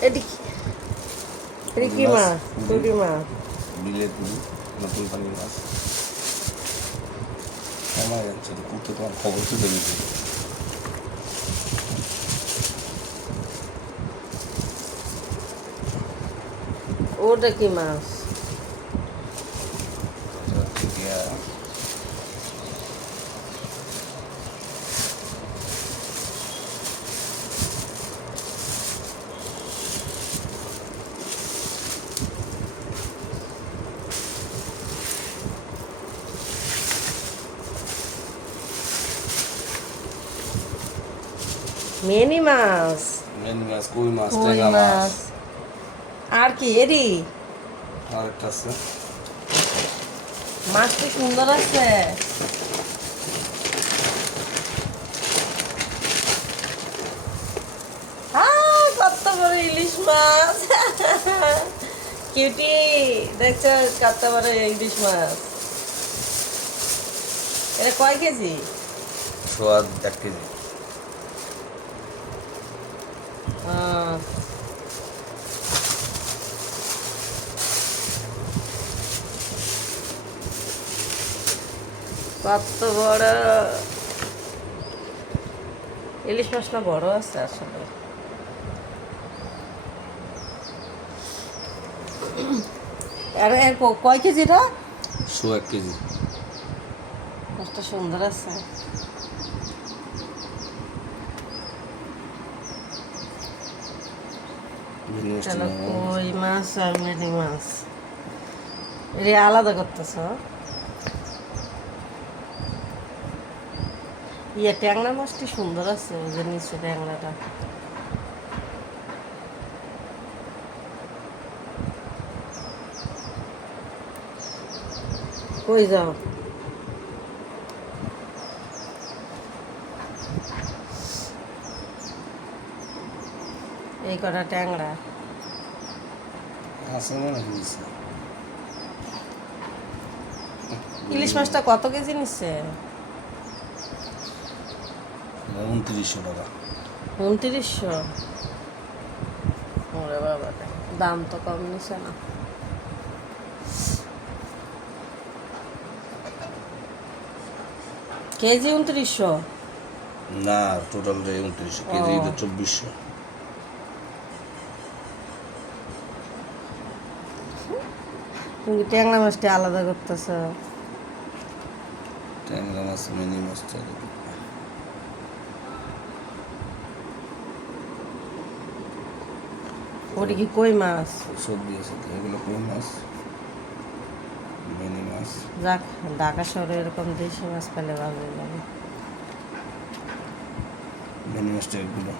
এটি কি এটি কি মাছ পুরি মাছ বিলের পুরি নতুন পানির মাছ আমার যাচ্ছে তো করতে তোমার খবর তুলে নিতে ওটা কি মাছ মেনি মাছ মেন মাছ কই মাছ কই ট্যাংরা মাছ মাছ আর কি এরি আর একটা আছে মাছটি সুন্দর আছে কত বড় ইলিশ মাছ কিউটি দেখছ কত বড় ইলিশ মাছ এটা কয় কেজি? সোয়াদ এক কেজি। কত বড়। ইলিশ মাছটা বড় আছে আসলে। আর এর কয় কেজিটা শো এক কেজি। মাছটা সুন্দর আছে। চলো মাছ। কই মাছ আর মেনি মাছ? এটা আলাদা করতেছ ইয়ে ট্যাংরা মাছটি সুন্দর আছে ওই যে নিচে ট্যাংরাটা। কই যাও? এই কটা ট্যাংরা। ইলিশ মাছটা কত কেজি নিচ্ছে উনত্রিশশো টাকা। উনত্রিশশো? ওরে বাবা দাম তো কম নিছে না। কেজি উনত্রিশশো? না টোটাল উনত্রিশশো কেজি চব্বিশশো। তুমি ট্যাংরা মাছটা আলাদা করতেছ। ট্যাংরা মাছ মিনি মাছ চাই ওটা কি কই মাছ? সবজি আছে এগুলো কই মাছ? মিনি মাছ। যাক ঢাকা শহরে এরকম দেশি মাছ পেলে ভালো লাগে। মিনি মাছটা এগুলো।